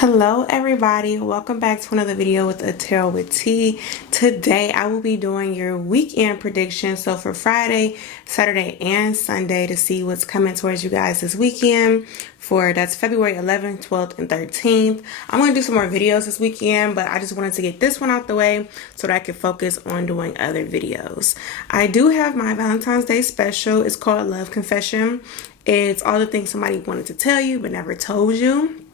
Hello everybody, welcome back to another video with a tarot with T. Today I will be doing your weekend predictions, so for Friday, Saturday, and Sunday, to see what's coming towards you guys this weekend. That's February 11th, 12th, and 13th. I'm going to do some more videos this weekend, but I just wanted to get this one out the way so that I can focus on doing other videos. I do have my Valentine's Day special. It's called Love Confession. It's all the things somebody wanted to tell you but never told you.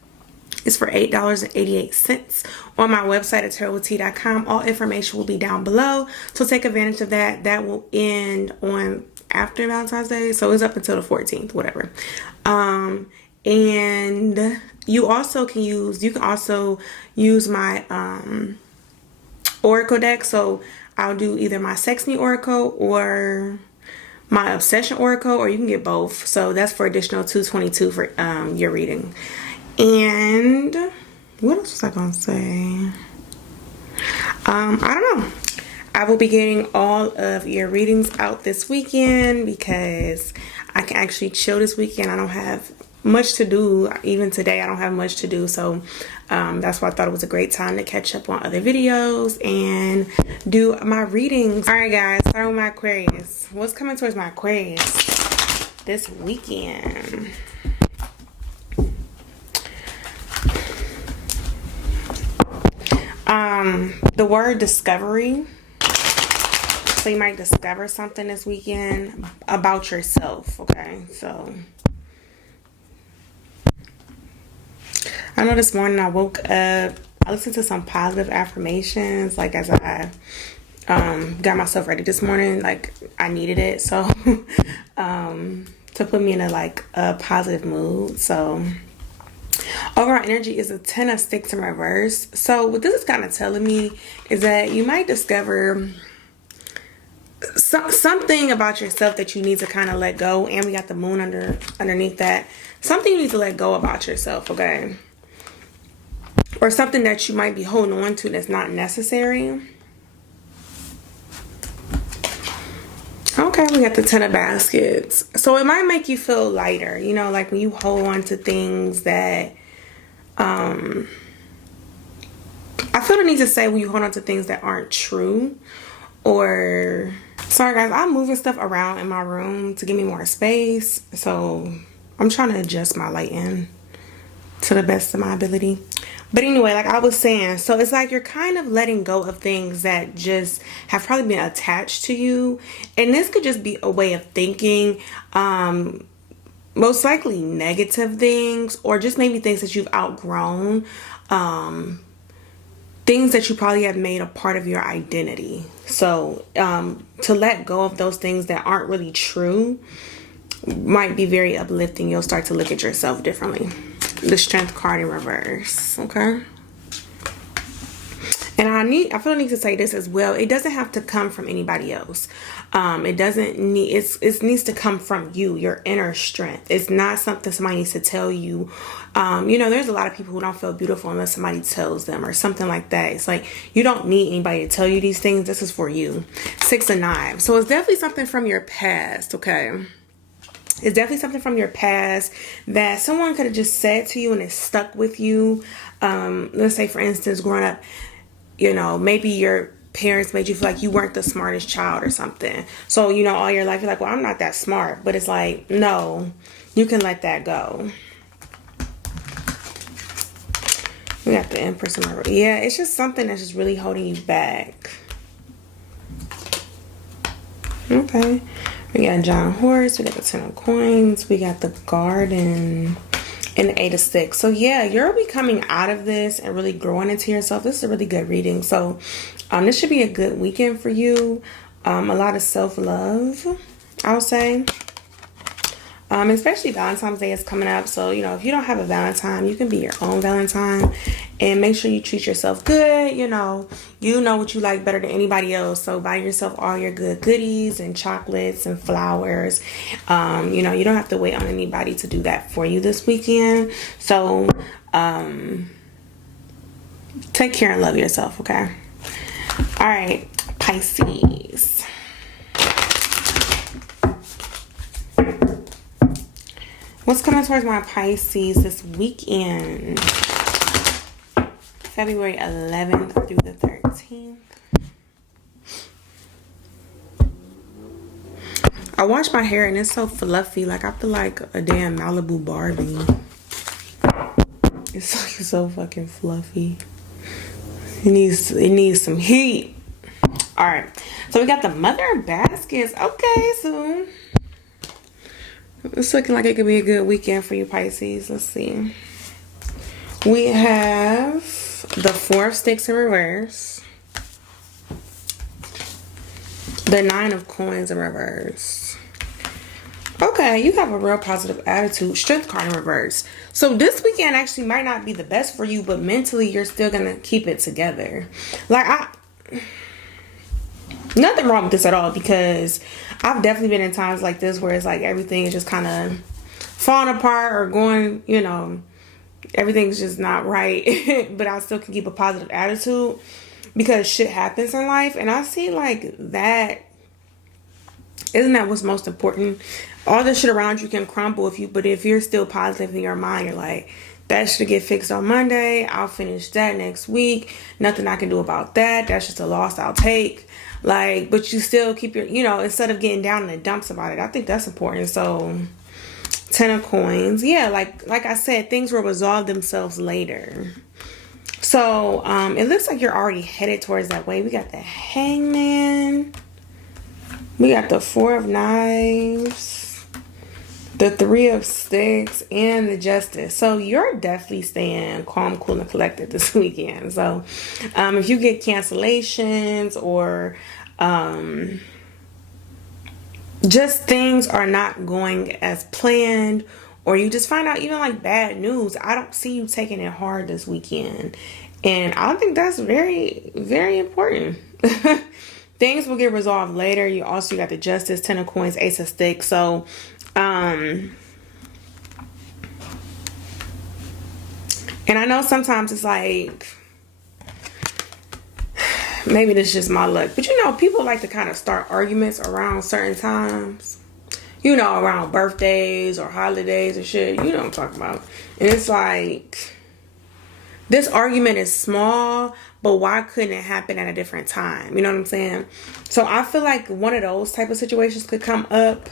It's for $8.88 on my website at tarotwitht.com. All information will be down below, so take advantage of that. That will end on after Valentine's Day, so it's up until the 14th, whatever. And you can also use my oracle deck. So I'll do either my Sex Me Oracle or my Obsession Oracle, or you can get both. So that's for additional $222 for your reading. And what else was I gonna say? I don't know. I will be getting all of your readings out this weekend because I can actually chill this weekend. I don't have much to do. Even today I don't have much to do, so that's why I thought it was a great time to catch up on other videos and do my readings. All right guys, starting with my Aquarius. What's coming towards my Aquarius this weekend? The word discovery. So you might discover something this weekend about yourself, okay? So I know this morning I woke up, I listened to some positive affirmations, like as I got myself ready this morning, like I needed it. So to put me in a positive mood. So overall energy is a 10 of sticks in reverse. So what this is kind of telling me is that you might discover something about yourself that you need to kind of let go. And we got the moon underneath that. Something you need to let go about yourself, okay? Or something that you might be holding on to that's not necessary. Okay, we got the 10 of baskets. So it might make you feel lighter, you know, like when you hold on to things that I feel the need to say when you hold on to things that aren't true. Or sorry guys, I'm moving stuff around in my room to give me more space, so I'm trying to adjust my lighting to the best of my ability. But anyway, like I was saying, so it's like you're kind of letting go of things that just have probably been attached to you. And this could just be a way of thinking, most likely negative things, or just maybe things that you've outgrown, things that you probably have made a part of your identity. So to let go of those things that aren't really true might be very uplifting. You'll start to look at yourself differently. The Strength card in reverse, okay? And I feel the need to say this as well. It doesn't have to come from anybody else. It needs to come from you, your inner strength. It's not something somebody needs to tell you. You know, there's a lot of people who don't feel beautiful unless somebody tells them or something like that. It's like you don't need anybody to tell you these things. This is for you. 6 of Knives. So it's definitely something from your past, okay? It's definitely something from your past that someone could have just said to you and it stuck with you. Let's say, for instance, growing up, you know, maybe your parents made you feel like you weren't the smartest child or something. So, you know, all your life you're like, well, I'm not that smart. But it's like, no, you can let that go. We got the Empress in my room. Yeah, it's just something that's just really holding you back. Okay. We got John Horse, we got the 10 of Coins, we got the Garden, and the 8 of Sticks. So yeah, you're be coming out of this and really growing into yourself. This is a really good reading. So this should be a good weekend for you. A lot of self-love, I would say. Especially Valentine's Day is coming up. So, you know, if you don't have a Valentine, you can be your own Valentine. And make sure you treat yourself good. You know what you like better than anybody else. So buy yourself all your good goodies and chocolates and flowers. You know, you don't have to wait on anybody to do that for you this weekend. So take care and love yourself, okay? All right, Pisces. What's coming towards my Pisces this weekend? February 11th through the 13th. I wash my hair and it's so fluffy. Like, I feel like a damn Malibu Barbie. It's like so fucking fluffy. It needs some heat. Alright. So we got the mother baskets. Okay, so it's looking like it could be a good weekend for you, Pisces. Let's see. We have the 4 of Sticks in reverse. The 9 of Coins in reverse. Okay, you have a real positive attitude. Strength card in reverse. So this weekend actually might not be the best for you, but mentally you're still going to keep it together. Like, nothing wrong with this at all, because I've definitely been in times like this where it's like everything is just kind of falling apart or going, you know, everything's just not right. But I still can keep a positive attitude because shit happens in life. And I see like that. Isn't that what's most important? All the shit around you can crumble but if you're still positive in your mind, you're like, that should get fixed on Monday. I'll finish that next week. Nothing I can do about that. That's just a loss I'll take. Like, but you still keep your, you know, instead of getting down in the dumps about it. I think that's important. So 10 of Coins. Yeah, like I said, things will resolve themselves later. So it looks like you're already headed towards that way. We got the Hangman. We got the 4 of Knives, the 3 of Sticks, and the Justice. So you're definitely staying calm, cool, and collected this weekend. So if you get cancellations or just things are not going as planned, or you just find out even like bad news, I don't see you taking it hard this weekend. And I think that's very, very important. Things will get resolved later. You also got the Justice, 10 of Coins, Ace of Sticks. So, and I know sometimes it's like, maybe this is just my luck, but you know, people like to kind of start arguments around certain times. You know, around birthdays or holidays or shit. You know what I'm talking about. And it's like, this argument is small, but why couldn't it happen at a different time? You know what I'm saying? So I feel like one of those type of situations could come up,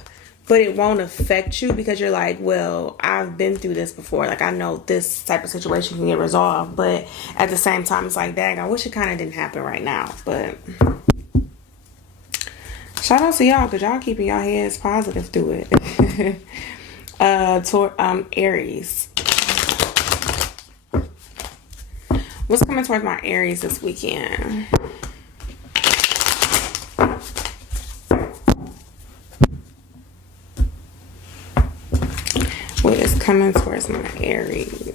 but it won't affect you because you're like, well, I've been through this before. Like, I know this type of situation can get resolved. But at the same time, it's like, dang, I wish it kind of didn't happen right now. But shout out to y'all, because y'all keeping y'all heads positive through it. Aries. What's coming towards my Aries this weekend? What is coming towards my Aries?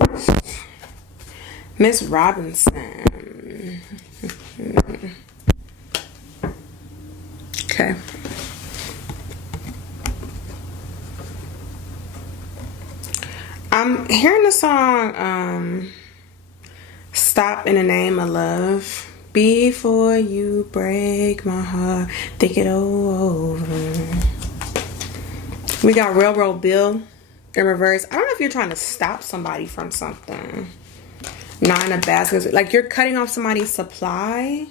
Miss Robinson. Okay. I'm hearing the song, Stop in the Name of Love. Before you break my heart, think it over. We got Railroad Bill in reverse. I don't know if you're trying to stop somebody from something. 9 of Baskets. Like, you're cutting off somebody's supply.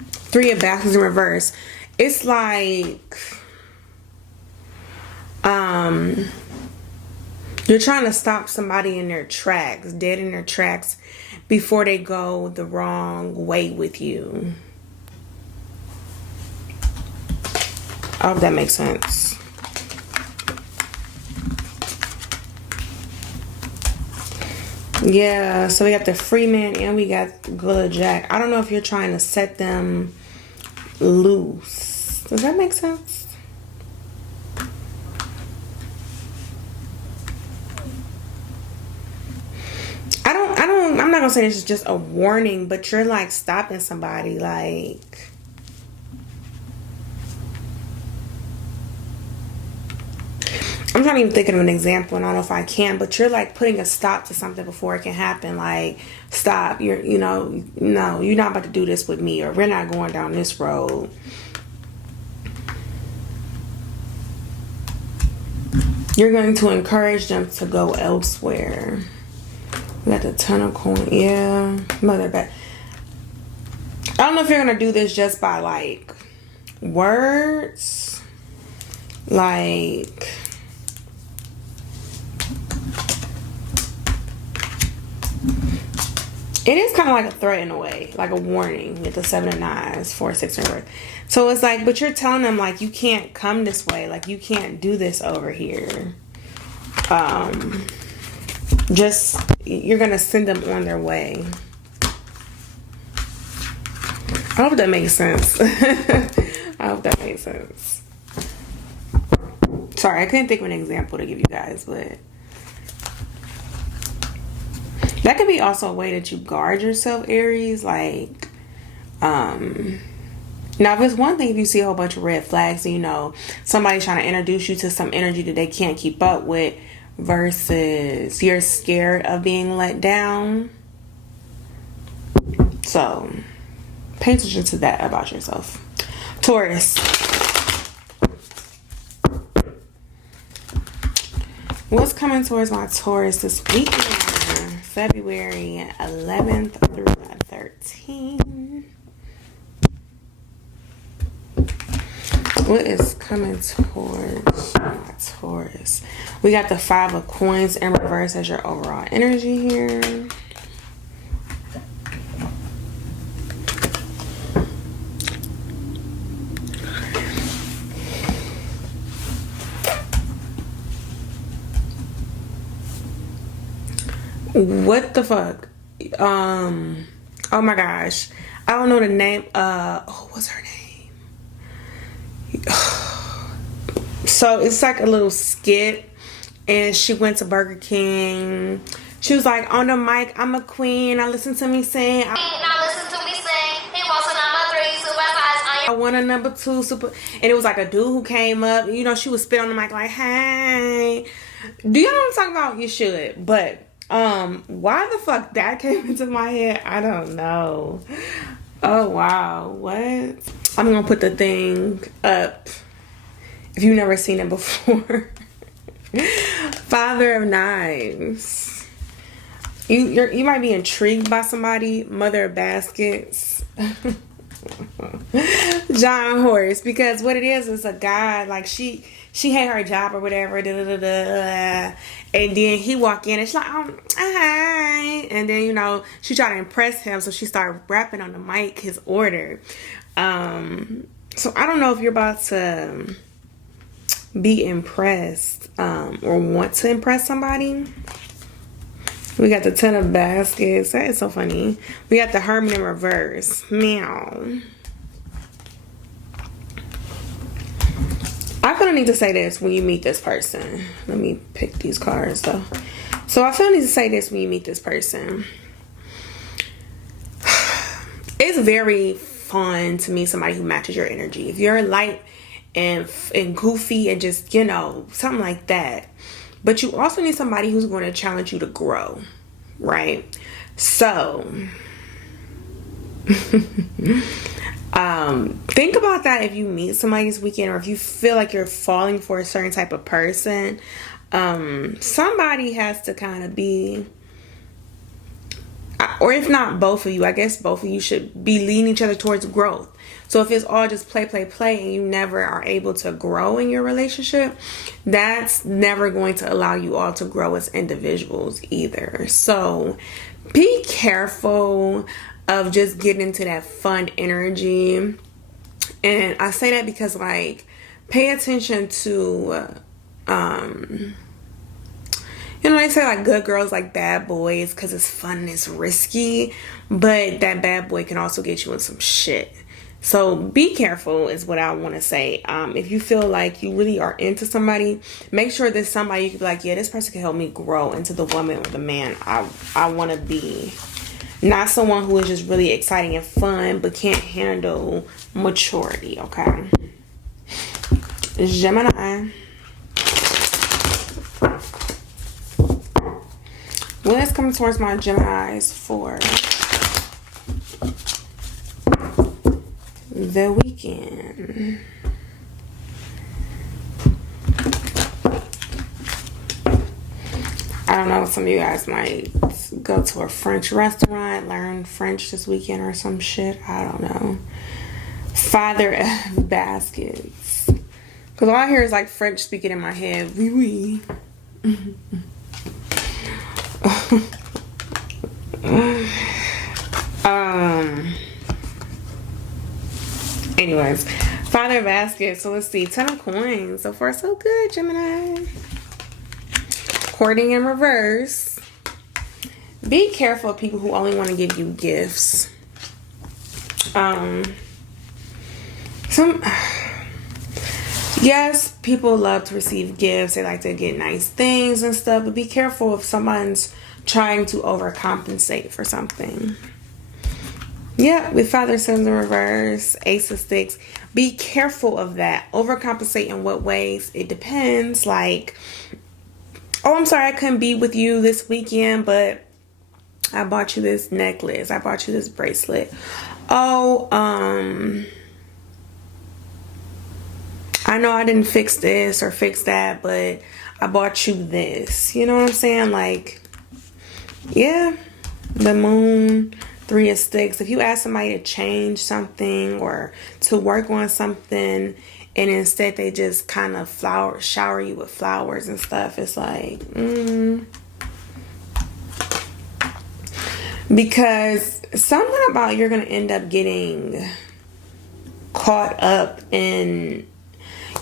3 of Baskets in reverse. It's like, you're trying to stop somebody in their tracks, dead in their tracks, before they go the wrong way with you. I hope that makes sense. Yeah, so we got the Freeman and we got Good Jack. I don't know if you're trying to set them loose. Does that make sense? I'm not gonna say this is just a warning, but you're like stopping somebody, like, I'm not even thinking of an example, and I don't know if I can, but you're like putting a stop to something before it can happen. Like, stop, no, you're not about to do this with me, or we're not going down this road. You're going to encourage them to go elsewhere. We got the Ten of Coins. Yeah, mother bad. I don't know if you're gonna do this just by like words, like it is kind of like a threat in a way, like a warning with the 7 of Nines, 4, 6 in reverse. So it's like, but you're telling them like you can't come this way, like you can't do this over here. Just you're gonna send them on their way. I hope that makes sense. I hope that makes sense. Sorry, I couldn't think of an example to give you guys, but that could be also a way that you guard yourself, Aries. Like, now if it's one thing if you see a whole bunch of red flags and you know somebody's trying to introduce you to some energy that they can't keep up with, versus you're scared of being let down. So pay attention to that about yourself. Taurus. What's coming towards my Taurus this weekend? February 11th through 13th. What is coming towards my Taurus? We got the 5 of Coins in reverse as your overall energy here. What the fuck? Oh my gosh. I don't know the name. What's her name? So it's like a little skit, and she went to Burger King. She was like on the mic, I'm a queen. I listen to me sing. I want a number 2 super. And it was like a dude who came up. You know, she was spit on the mic like, hey. Do you know what I'm talking about? You should. But why the fuck that came into my head, I don't know. Oh wow, what? I'm gonna put the thing up if you've never seen it before. Father of Knives. You might be intrigued by somebody. Mother of Baskets. John Horse, because what it is a guy, like she had her job or whatever, and then he walk in and she's like, hi, and then you know she tried to impress him, so she started rapping on the mic his order. So I don't know if you're about to be impressed or want to impress somebody. We got the 10 of Baskets. That is so funny. We got the Hermit in reverse. Meow. I feel the need to say this when you meet this person. Let me pick these cards though. So I feel the need to say this when you meet this person. It's very fun to meet somebody who matches your energy. If you're light and goofy and just, you know, something like that. But you also need somebody who's going to challenge you to grow, right? So, think about that if you meet somebody this weekend, or if you feel like you're falling for a certain type of person. Somebody has to kind of be, or if not both of you, I guess both of you should be leading each other towards growth. So if it's all just play, and you never are able to grow in your relationship, that's never going to allow you all to grow as individuals either. So be careful of just getting into that fun energy. And I say that because, like, pay attention to, you know, they say like good girls like bad boys because it's fun and it's risky, but that bad boy can also get you in some shit. So be careful is what I want to say. If you feel like you really are into somebody, make sure there's somebody you can be like, yeah, this person can help me grow into the woman or the man I want to be. Not someone who is just really exciting and fun but can't handle maturity, okay? Gemini. What's coming towards my Geminis for the weekend? I don't know, some of you guys might go to a French restaurant, learn French this weekend or some shit. I don't know. Father of baskets. Because all I hear is like French speaking in my head. Oui, oui. Anyways, Father of baskets. So let's see. 10 of coins. So far, so good, Gemini. Courting in reverse. Be careful of people who only want to give you gifts. Yes, people love to receive gifts. They like to get nice things and stuff, but be careful if someone's trying to overcompensate for something. Yeah, with Father Sons in reverse, Ace of Sticks. Be careful of that. Overcompensate in what ways? It depends. Like, oh, I'm sorry I couldn't be with you this weekend, but I bought you this necklace. I bought you this bracelet. Oh, I know I didn't fix this or fix that, but I bought you this. You know what I'm saying? Like, yeah, the moon, 3 of Sticks. If you ask somebody to change something or to work on something, and instead they just kind of shower you with flowers and stuff, it's like, because something about you're going to end up getting caught up in,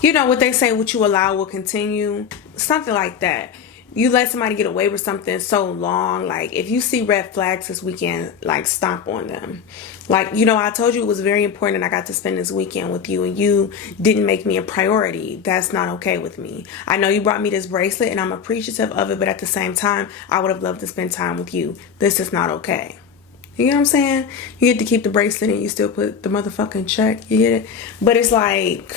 you know what they say, what you allow will continue. Something like that. You let somebody get away with something so long. Like, if you see red flags this weekend, like, stomp on them. Like, you know, I told you it was very important and I got to spend this weekend with you and you didn't make me a priority. That's not okay with me. I know you brought me this bracelet and I'm appreciative of it, but at the same time, I would have loved to spend time with you. This is not okay. You get what I'm saying? You get to keep the bracelet and you still put the motherfucking check. You get it? But it's like,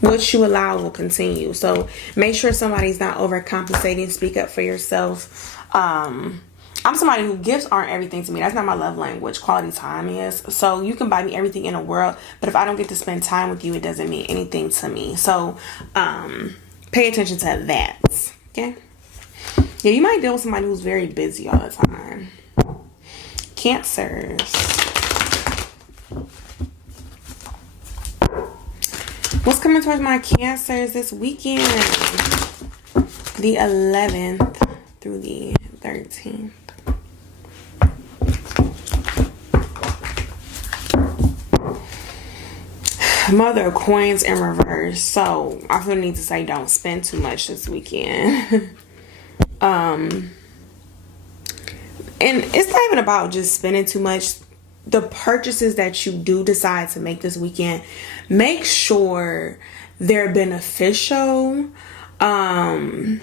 what you allow will continue. So make sure somebody's not overcompensating. Speak up for yourself. I'm somebody who gifts aren't everything to me. That's not my love language. Quality time is. So you can buy me everything in the world, but if I don't get to spend time with you, it doesn't mean anything to me. So pay attention to that. Okay? Yeah, you might deal with somebody who's very busy all the time. Cancers. What's coming towards my Cancers this weekend? The 11th through the 13th. Mother of Coins in reverse. So I feel the need to say don't spend too much this weekend. And it's not even about just spending too much. The purchases that you do decide to make this weekend, make sure they're beneficial. If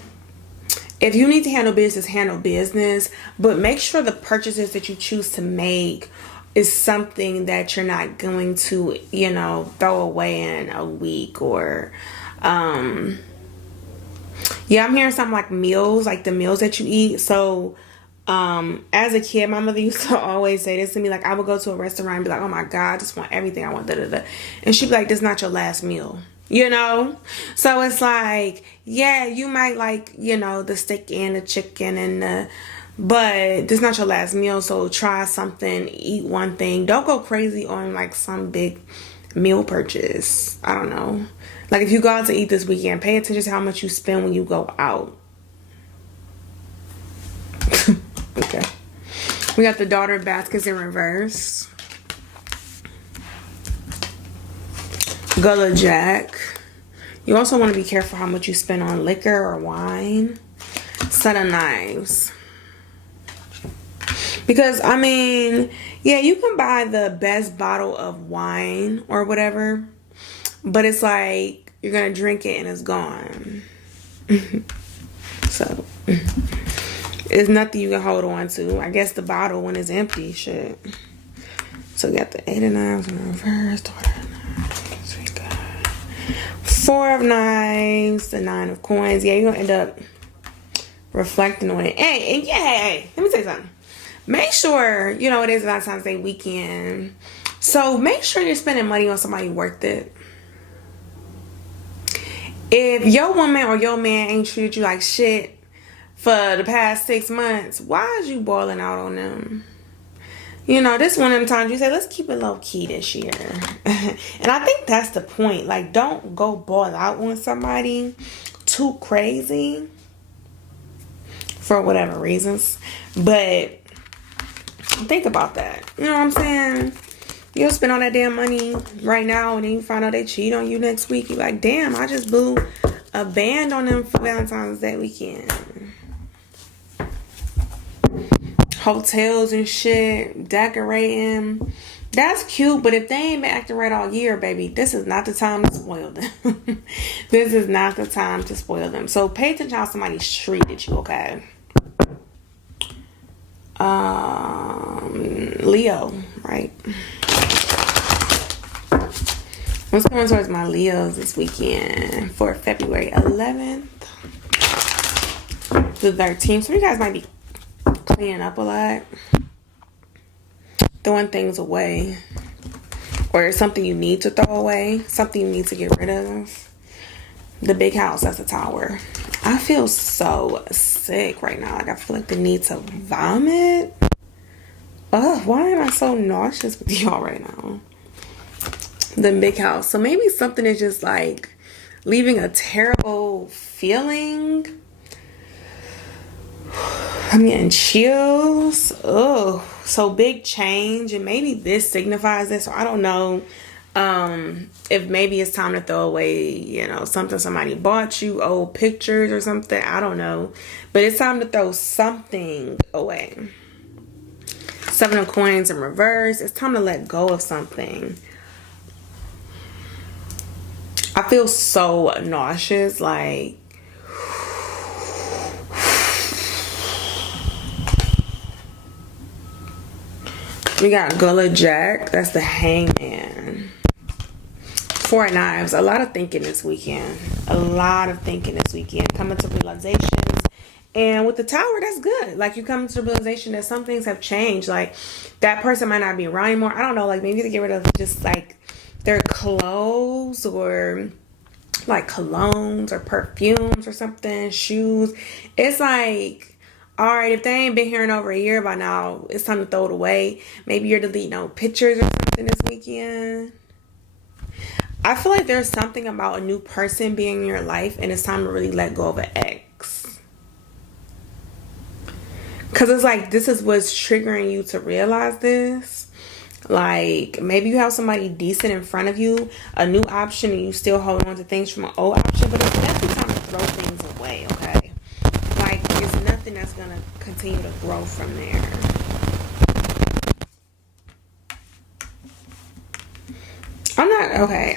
you need to handle business, but make sure the purchases that you choose to make is something that you're not going to, you know, throw away in a week or, yeah, I'm hearing something like meals, like the meals that you eat. So, as a kid, my mother used to always say this to me. Like, I would go to a restaurant and be like, oh my God, I just want everything I want, da, da, da. And she'd be like, this is not your last meal, you know? So it's like, yeah, you might like, you know, the steak and the chicken and the, but this is not your last meal. So try something, eat one thing. Don't go crazy on like some big meal purchase. I don't know. Like, if you go out to eat this weekend, pay attention to how much you spend when you go out. Okay. We got the Daughter of Baskets in reverse. Gullah Jack. You also want to be careful how much you spend on liquor or wine. Set of Knives. Because, I mean, yeah, you can buy the best bottle of wine or whatever, but it's like you're going to drink it and it's gone. So, it's nothing you can hold on to. I guess the bottle when it's empty, shit. So, we got the 8 of Knives in reverse. Daughter of Knives. We got 4 of Knives. The 9 of Coins. Yeah, you're going to end up reflecting on it. Hey, let me tell you something. Make sure, you know, it is Valentine's Day weekend. So make sure you're spending money on somebody worth it. If your woman or your man ain't treated you like shit for the past 6 months, why is you boiling out on them? You know, this one of them times you say, let's keep it low key this year. And I think that's the point. Like, don't go boil out on somebody too crazy for whatever reasons. But think about that. You know what I'm saying? You'll spend all that damn money right now and then you find out they cheat on you next week. You're like, damn, I just blew a band on them for Valentine's Day weekend. Hotels and shit, decorating. That's cute, but if they ain't been acting right all year, baby, this is not the time to spoil them. This is not the time to spoil them. So pay attention how somebody's treated you, okay? Leo, right? What's coming towards my Leos this weekend for February 11th to 13th? So you guys might be cleaning up a lot, throwing things away, or something you need to throw away, something you need to get rid of. The big house, that's a tower. I feel so sick right now. Like I feel like the need to vomit. Ugh, why am I so nauseous with y'all right now? The big house. So maybe something is just like leaving a terrible feeling. I'm getting chills. Oh, so big change. And maybe this signifies this. So I don't know if maybe it's time to throw away, you know, something somebody bought you, old pictures or something. I don't know. But it's time to throw something away. 7 of coins in reverse. It's time to let go of something. I feel so nauseous. Like, we got Gullah Jack. That's the Hangman. 4 of Knives. A lot of thinking this weekend. A lot of thinking this weekend. Coming to realizations. And with the Tower, that's good. Like, you come to the realization that some things have changed. Like, that person might not be around anymore. I don't know. Like, maybe to get rid of just, like, their clothes or, like, colognes or perfumes or something. Shoes. It's like, all right, if they ain't been here in over a year by now, it's time to throw it away. Maybe you're deleting old pictures or something this weekend. I feel like there's something about a new person being in your life, and it's time to really let go of an ex. Because it's like, this is what's triggering you to realize this. Like, maybe you have somebody decent in front of you, a new option, and you still hold on to things from an old option, but it's definitely time to throw things away, okay? Like, there's nothing that's going to continue to grow from there. I'm not, okay,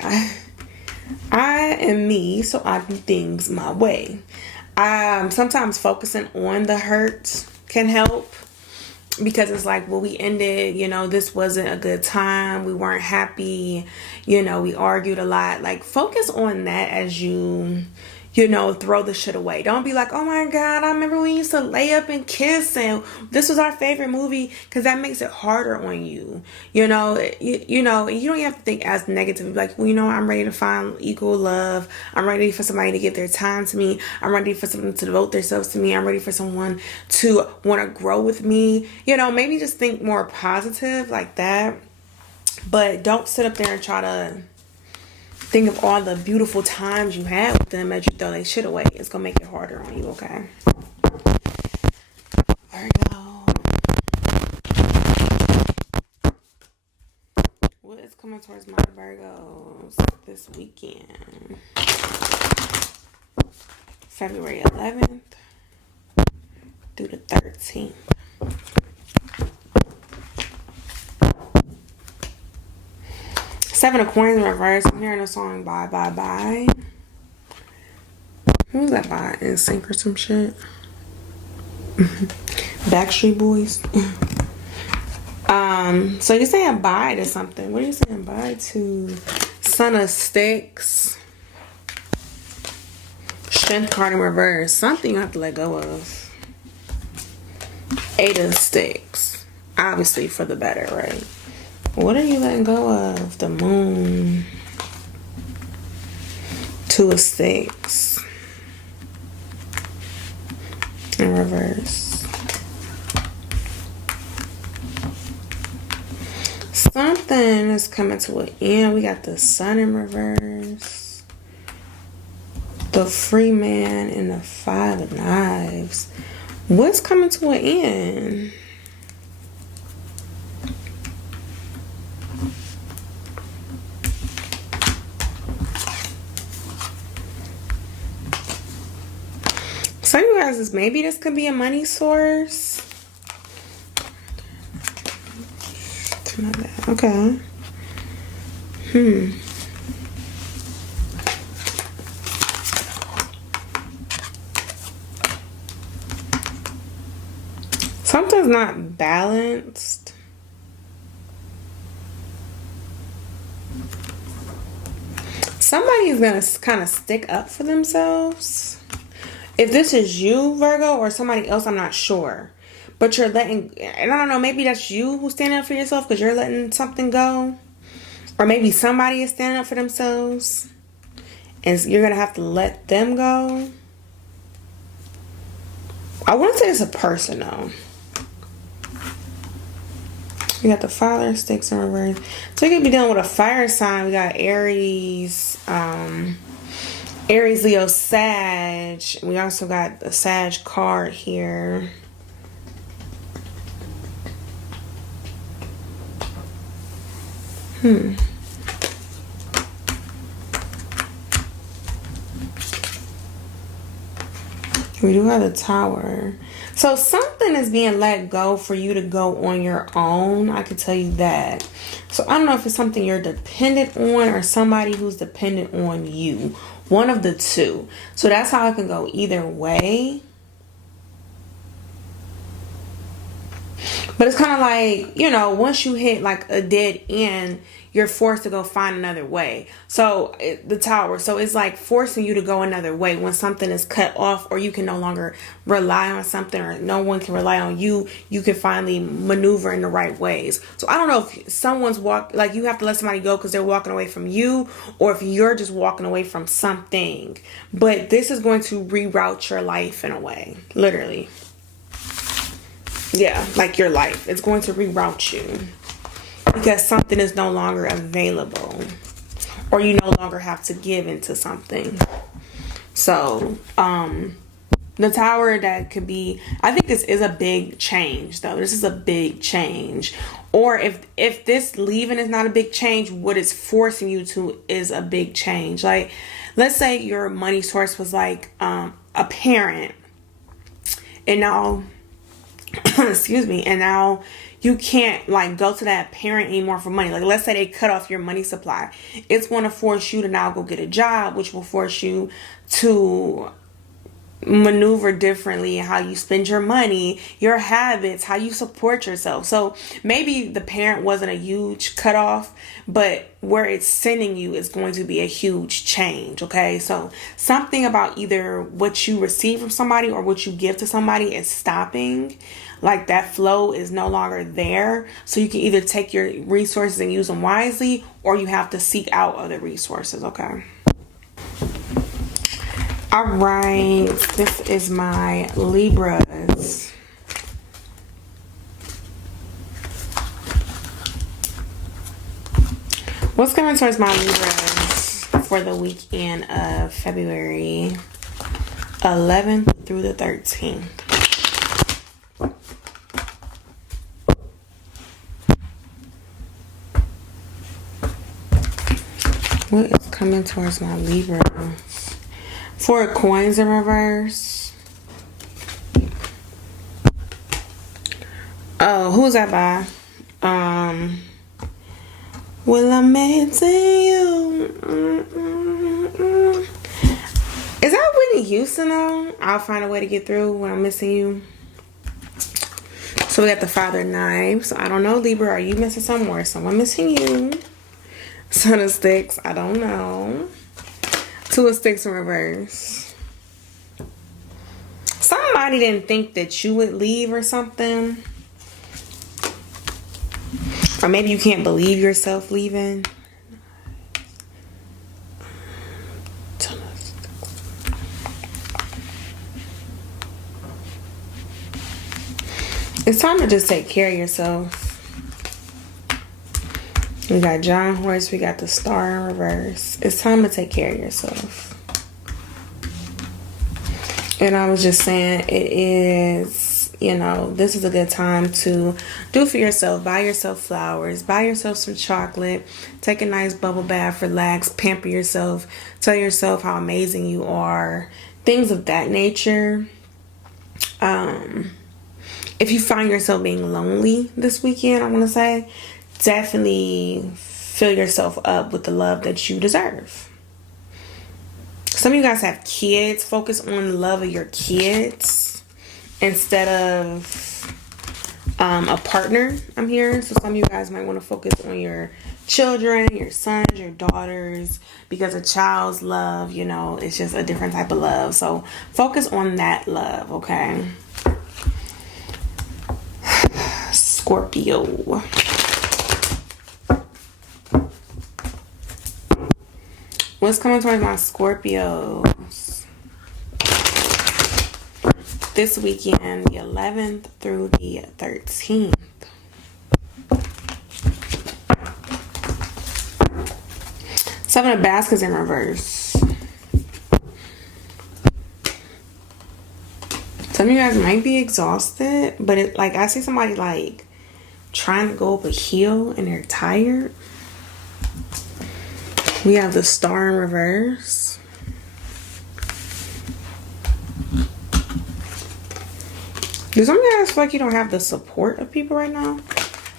I am me, so I do things my way. Sometimes focusing on the hurt can help, because it's like, well, we ended, you know, this wasn't a good time, we weren't happy, you know, we argued a lot. Like, focus on that as you know, throw the shit away. Don't be like, oh my God, I remember we used to lay up and kiss and this was our favorite movie, because that makes it harder on you. You know, you know, you don't have to think as negative. Like, well, you know, I'm ready to find equal love. I'm ready for somebody to give their time to me. I'm ready for someone to devote themselves to me. I'm ready for someone to want to grow with me. You know, maybe just think more positive like that. But don't sit up there and try to think of all the beautiful times you had with them as you throw that shit away. It's going to make it harder on you, okay? Virgo. What is coming towards my Virgos this weekend? February 11th through the 13th. Seven of Coins in reverse. I'm hearing a song Bye Bye Bye. Who was that by? NSYNC or some shit? Backstreet Boys. So you're saying bye to something. What are you saying bye to? Son of Sticks. Strength card in reverse. Something you have to let go of. 8 of Sticks. Obviously for the better, right? What are you letting go of? The Moon. Two of Sticks in reverse. Something is coming to an end. We got the Sun in reverse. The Free Man and the Five of Knives. What's coming to an end? So you guys, maybe this could be a money source. Okay. Something's not balanced. Somebody's gonna kind of stick up for themselves. If this is you, Virgo, or somebody else, I'm not sure. But you're letting, and I don't know, maybe that's you who's standing up for yourself because you're letting something go. Or maybe somebody is standing up for themselves and you're going to have to let them go. I want to say it's a person, though. We got the Father of Sticks in reverse. So we could be dealing with a fire sign. We got Aries, Aries, Leo, Sag. We also got the Sag card here. We do have the Tower. So something is being let go for you to go on your own. I could tell you that. So I don't know if it's something you're dependent on or somebody who's dependent on you. One of the two. So that's how it can go either way. But it's kind of like, you know, once you hit like a dead end, you're forced to go find another way. So the Tower. So it's like forcing you to go another way when something is cut off or you can no longer rely on something or no one can rely on you. You can finally maneuver in the right ways. So I don't know if someone's like you have to let somebody go because they're walking away from you or if you're just walking away from something. But this is going to reroute your life in a way. Literally. Yeah, like your life. It's going to reroute you because something is no longer available or you no longer have to give into something. So, the Tower, that could be, I think this is a big change though. This is a big change. Or if this leaving is not a big change, what it's forcing you to is a big change. Like, let's say your money source was like, a parent and now, excuse me, and now you can't like go to that parent anymore for money. Like let's say they cut off your money supply. It's going to force you to now go get a job, which will force you to maneuver differently in how you spend your money, your habits, how you support yourself. So maybe the parent wasn't a huge cutoff, but where it's sending you is going to be a huge change. Okay, so something about either what you receive from somebody or what you give to somebody is stopping. Like that flow is no longer there. So you can either take your resources and use them wisely, or you have to seek out other resources. Okay. All right, this is my Libras. What's coming towards my Libras for the weekend of February 11th through the 13th? What is coming towards my Libras? Four of Coins in reverse. Oh, who's that by? Will I miss you? Is that Whitney Houston though? I'll find a way to get through when I'm missing you. So we got the Father of Knives. So I don't know, Libra. Are you missing somewhere? Someone missing you? Son of Sticks. I don't know. Two of Sticks in reverse. Somebody didn't think that you would leave or something. Or maybe you can't believe yourself leaving. Ten of It's time to just take care of yourself. We got John Horse. We got the Star in reverse. It's time to take care of yourself. And I was just saying, it is, you know, this is a good time to do for yourself. Buy yourself flowers. Buy yourself some chocolate. Take a nice bubble bath. Relax. Pamper yourself. Tell yourself how amazing you are. Things of that nature. If you find yourself being lonely this weekend, I want to say, definitely fill yourself up with the love that you deserve. Some of you guys have kids. Focus on the love of your kids instead of a partner, I'm hearing. So some of you guys might want to focus on your children, your sons, your daughters, because a child's love, you know, it's just a different type of love. So focus on that love, okay? Scorpio. What's coming towards my Scorpios this weekend, the 11th through the 13th? Seven of Baskets in reverse. Some of you guys might be exhausted, but it, like, I see somebody like trying to go up a hill and they're tired. We have the Star in reverse. Do some of you guys feel like you don't have the support of people right now?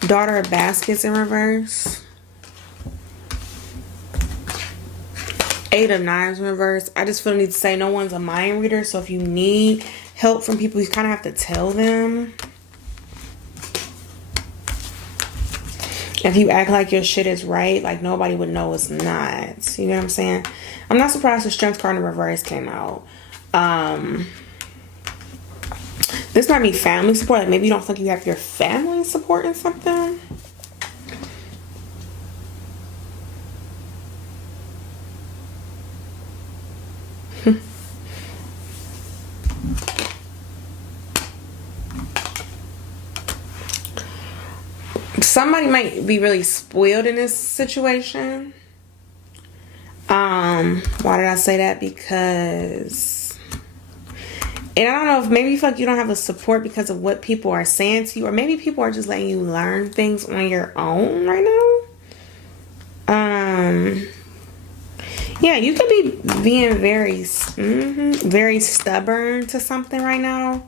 Daughter of Baskets in reverse. Eight of Knives in reverse. I just feel the need to say no one's a mind reader. So if you need help from people, you kind of have to tell them. If you act like your shit is right, like nobody would know it's not. You know what I'm saying? I'm not surprised the Strength card in reverse came out. This might be family support. Like maybe you don't think you have your family supporting something. Somebody might be really spoiled in this situation. Why did I say that? Because, and I don't know if maybe you feel like you don't have the support because of what people are saying to you, or maybe people are just letting you learn things on your own right now. Yeah, you could be being very, very stubborn to something right now.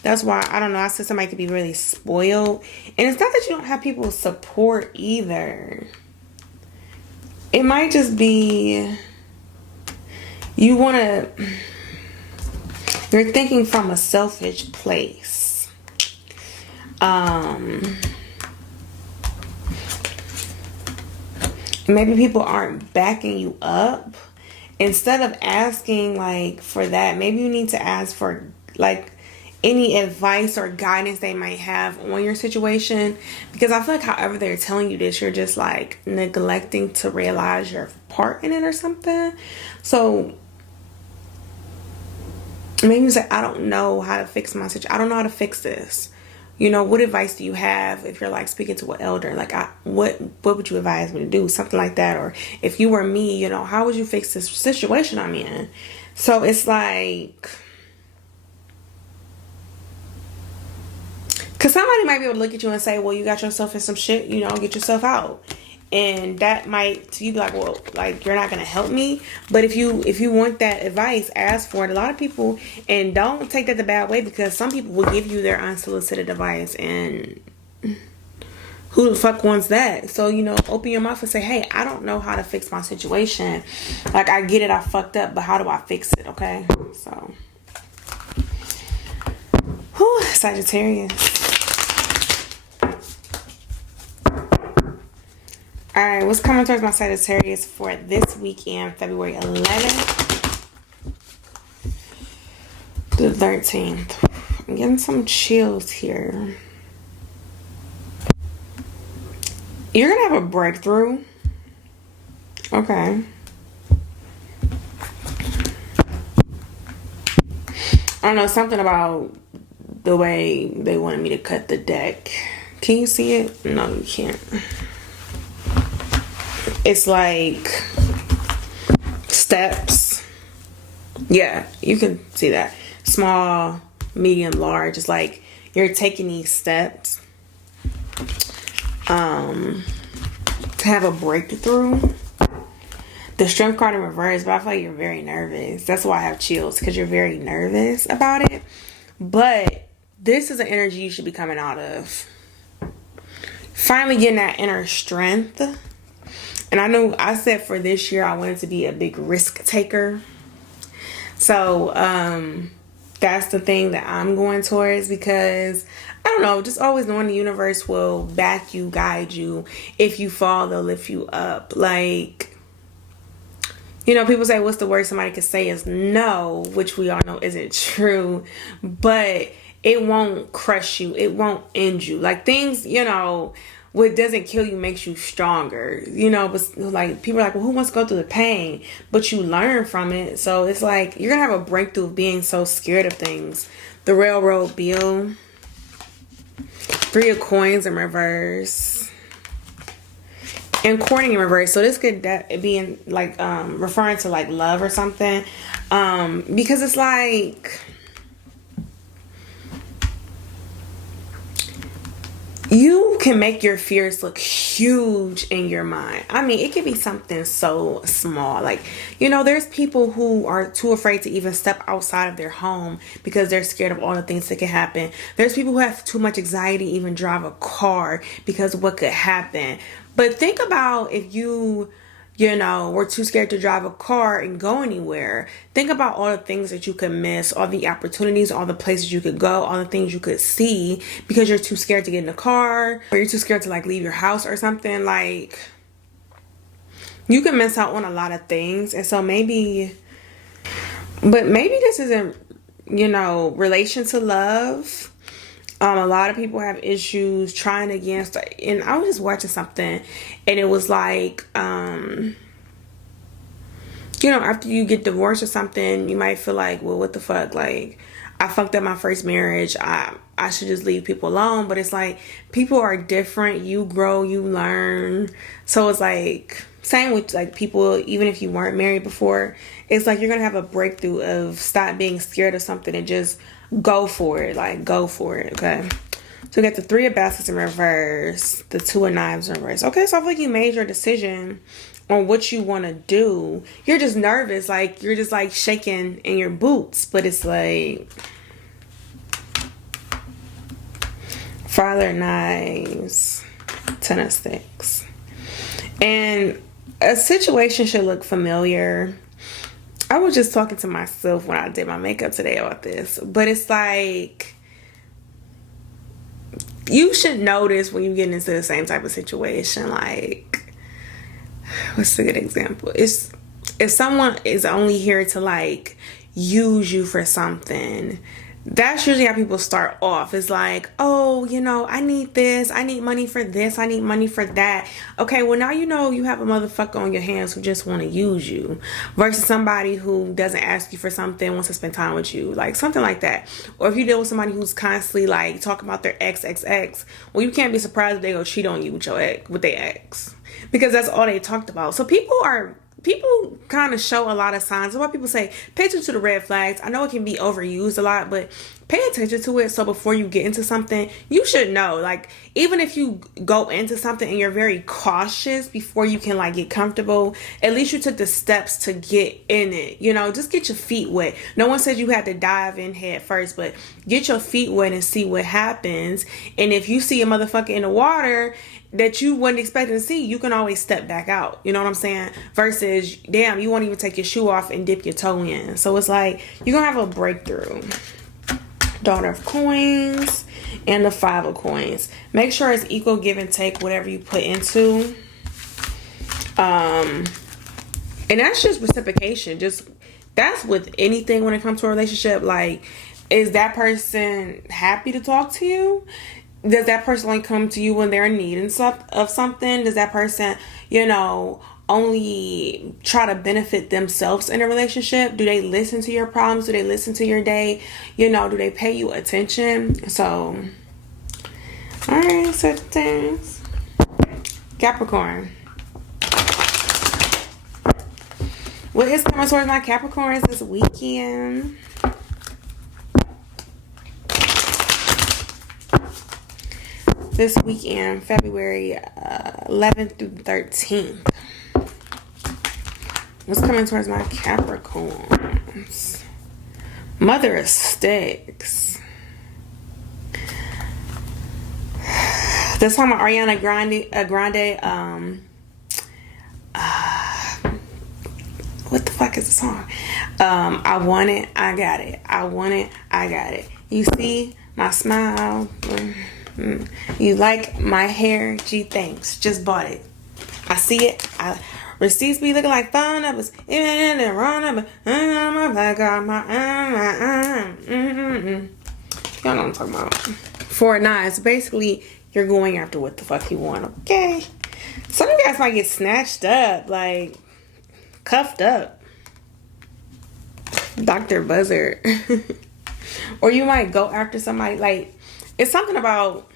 That's why, I don't know, I said somebody could be really spoiled. And it's not that you don't have people's support either. It might just be, you're thinking from a selfish place. Maybe people aren't backing you up. Instead of asking like for that, maybe you need to ask for like any advice or guidance they might have on your situation, because I feel like however they're telling you this, you're just like neglecting to realize your part in it or something. So maybe you say, I don't know how to fix my situation. I don't know how to fix this. You know, what advice do you have if you're like speaking to an elder? Like, what would you advise me to do? Something like that. Or if you were me, you know, how would you fix this situation I'm in? So it's like, because somebody might be able to look at you and say, well, you got yourself in some shit, you know, get yourself out. And that might, to you, be like, well, like, you're not going to help me. But if you want that advice, ask for it. A lot of people, and don't take that the bad way, because some people will give you their unsolicited advice, and who the fuck wants that? So, you know, open your mouth and say, hey, I don't know how to fix my situation. Like, I get it, I fucked up, but how do I fix it? Okay. So, whew, Sagittarius. Alright, what's coming towards my Sagittarius for this weekend, February 11th to the 13th? I'm getting some chills here. You're going to have a breakthrough. Okay. I don't know, something about the way they wanted me to cut the deck. Can you see it? No, you can't. It's like steps. Yeah, you can see that. Small, medium, large. It's like you're taking these steps to have a breakthrough. The Strength card in reverse, but I feel like you're very nervous. That's why I have chills, because you're very nervous about it. But this is an energy you should be coming out of. Finally getting that inner strength. And I know I said for this year I wanted to be a big risk taker. So that's the thing that I'm going towards, because I don't know, just always knowing the universe will back you, guide you. If you fall, they'll lift you up. Like, you know, people say, what's the worst somebody could say is no, which we all know isn't true. But it won't crush you. It won't end you. Like, things, you know, what doesn't kill you makes you stronger. You know, but like, people are like, well, who wants to go through the pain? But you learn from it. So it's like, you're going to have a breakthrough of being so scared of things. The Railroad Bill. 3 of Coins in reverse. And courting in reverse. So this could be in, like, referring to like love or something. Because it's like, you can make your fears look huge in your mind. I mean, it could be something so small. Like, you know, there's people who are too afraid to even step outside of their home because they're scared of all the things that could happen. There's people who have too much anxiety to even drive a car because of what could happen. But think about if you know, we're too scared to drive a car and go anywhere. Think about all the things that you could miss, all the opportunities, all the places you could go, all the things you could see because you're too scared to get in the car, or you're too scared to like leave your house or something. Like, you can miss out on a lot of things. And so maybe this isn't, you know, relation to love. A lot of people have issues trying against, and I was just watching something and it was like, you know, after you get divorced or something, you might feel like, well, what the fuck? Like, I fucked up my first marriage. I should just leave people alone. But it's like, people are different. You grow, you learn. So it's like, same with like people, even if you weren't married before, it's like you're going to have a breakthrough of stop being scared of something and just go for it. Like, go for it. Okay. So we got the 3 of Baskets in reverse, the 2 of Knives in reverse. Okay. So I feel like you made your decision on what you want to do. You're just nervous. Like, you're just like shaking in your boots, but it's like Father of Knives, 10 of Sticks. And a situation should look familiar. I was just talking to myself when I did my makeup today about this. But it's like, you should notice when you get into the same type of situation. Like, what's a good example? It's if someone is only here to like use you for something, that's usually how people start off. It's like, oh, you know, I need this. I need money for this. I need money for that. Okay, well, now you know you have a motherfucker on your hands who just want to use you, versus somebody who doesn't ask you for something, wants to spend time with you, like something like that. Or if you deal with somebody who's constantly like talking about their ex, well, you can't be surprised if they go cheat on you with your ex, with their ex, because that's all they talked about. So people kind of show a lot of signs. That's why people say pay attention to the red flags. I know it can be overused a lot, but pay attention to it. So before you get into something, you should know. Like, even if you go into something and you're very cautious before you can like get comfortable, at least you took the steps to get in it. You know, just get your feet wet. No one says you have to dive in head first, but get your feet wet and see what happens. And if you see a motherfucker in the water that you wasn't expecting to see, you can always step back out. You know what I'm saying? Versus, damn, you won't even take your shoe off and dip your toe in. So it's like, you're going to have a breakthrough. Daughter of Coins and the 5 of Coins. Make sure it's equal give and take whatever you put into. And that's just reciprocation. That's with anything when it comes to a relationship. Like, is that person happy to talk to you? Does that person only come to you when they're in need of something? Does that person, you know, only try to benefit themselves in a relationship? Do they listen to your problems? Do they listen to your day? You know, do they pay you attention? So, all right, certain things. Capricorn. What is coming towards my Capricorns this weekend? This weekend, February 11th through 13th. What's coming towards my Capricorns? Mother of Sticks. This time with Ariana Grande, what the fuck is the song? I want it, I got it. I want it, I got it. You see my smile. You like my hair? Gee, thanks. Just bought it. I see it. Receipts be looking like phone numbers. In and run up. My black girl, my y'all know what I'm talking about. 4 9s. Basically, you're going after what the fuck you want. Okay. Some of you guys might get snatched up, like cuffed up. Dr. Buzzard. Or you might go after somebody. Like, it's something about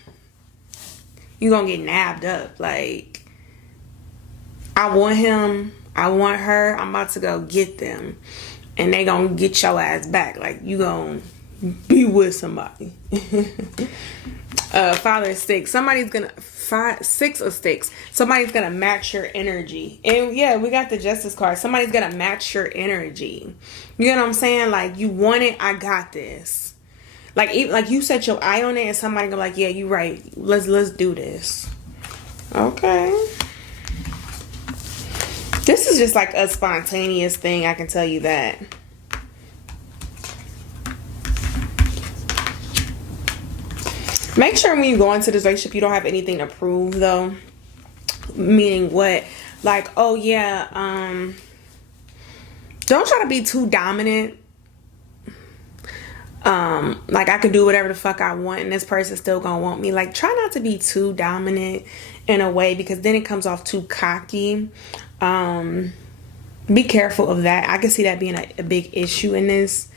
you gonna get nabbed up. Like, I want him, I want her, I'm about to go get them. And they gonna get your ass back. Like, you gonna be with somebody. Father of Sticks. Somebody's gonna... 6 of Sticks. Somebody's gonna match your energy. And yeah, we got the Justice card. Somebody's gonna match your energy. You know what I'm saying? Like, you want it, I got this. Like you set your eye on it and somebody go like, yeah, you right. Let's do this. Okay. This is just like a spontaneous thing, I can tell you that. Make sure when you go into this relationship, you don't have anything to prove, though. Meaning what? Like, oh yeah, don't try to be too dominant. Like, I could do whatever the fuck I want and this person's still gonna want me. Like, try not to be too dominant in a way, because then it comes off too cocky. Be careful of that. I can see that being a big issue in this.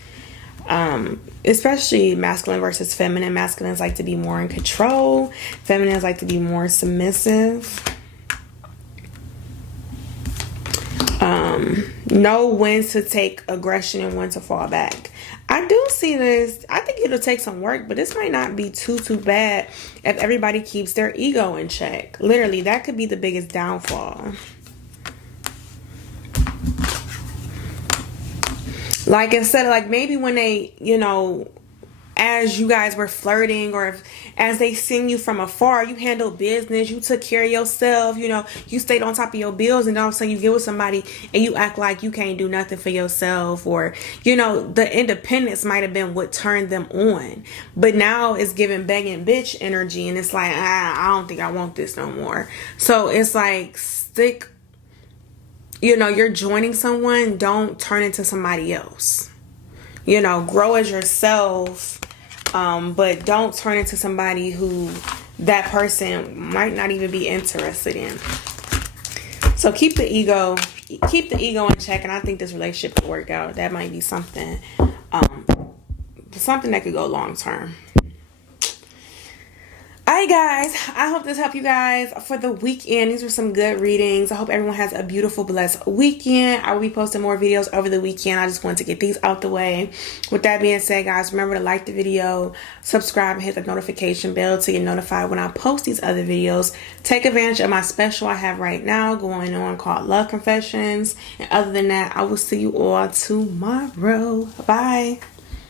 Especially masculine versus feminine. Masculines like to be more in control. Feminines like to be more submissive. Know when to take aggression and when to fall back. I do see this. I think it'll take some work, but this might not be too bad if everybody keeps their ego in check. Literally, that could be the biggest downfall. Like, instead of, like, maybe when they, you know, as you guys were flirting, or as they seen you from afar, you handled business, you took care of yourself, you know, you stayed on top of your bills, and all of a sudden you get with somebody and you act like you can't do nothing for yourself, or, you know, the independence might have been what turned them on. But now it's giving begging bitch energy, and it's like, I don't think I want this no more. So it's like, stick, you know, you're joining someone, don't turn into somebody else. You know, grow as yourself, but don't turn into somebody who that person might not even be interested in. So keep the ego in check, and I think this relationship could work out. That might be something, something that could go long term. Alright guys, I hope this helped you guys for the weekend. These were some good readings. I hope everyone has a beautiful, blessed weekend. I will be posting more videos over the weekend. I just wanted to get these out the way. With that being said, guys, remember to like the video, subscribe, and hit the notification bell to get notified when I post these other videos. Take advantage of my special I have right now going on called Love Confessions. And other than that, I will see you all tomorrow. Bye.